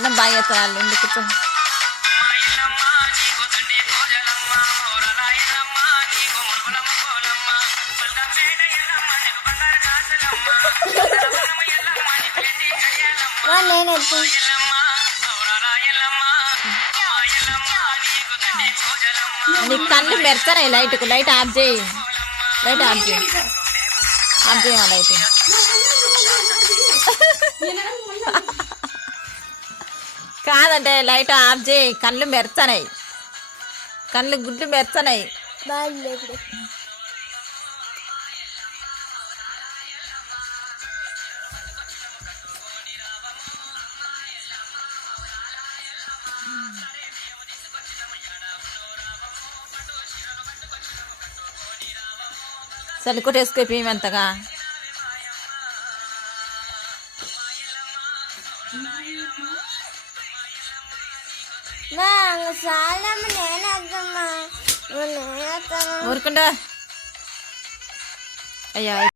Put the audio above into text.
అన్నం బాగా చేస్తారు వాళ్ళు ఎందుకు కూర్చో నీ కళ్ళు మెరుతున్నాయి లైట్ ఆఫ్ చేయి లైట్ ఆఫ్ చేయి లైట్ కాదంటే లైట్ ఆఫ్ చేయి కళ్ళు మెరుతున్నాయి కళ్ళు గుడ్లు మెరుతున్నాయి చలికొట్టి వేసుకెళ్ళిపోయేంతగా ఊరుకుండా అయ్యా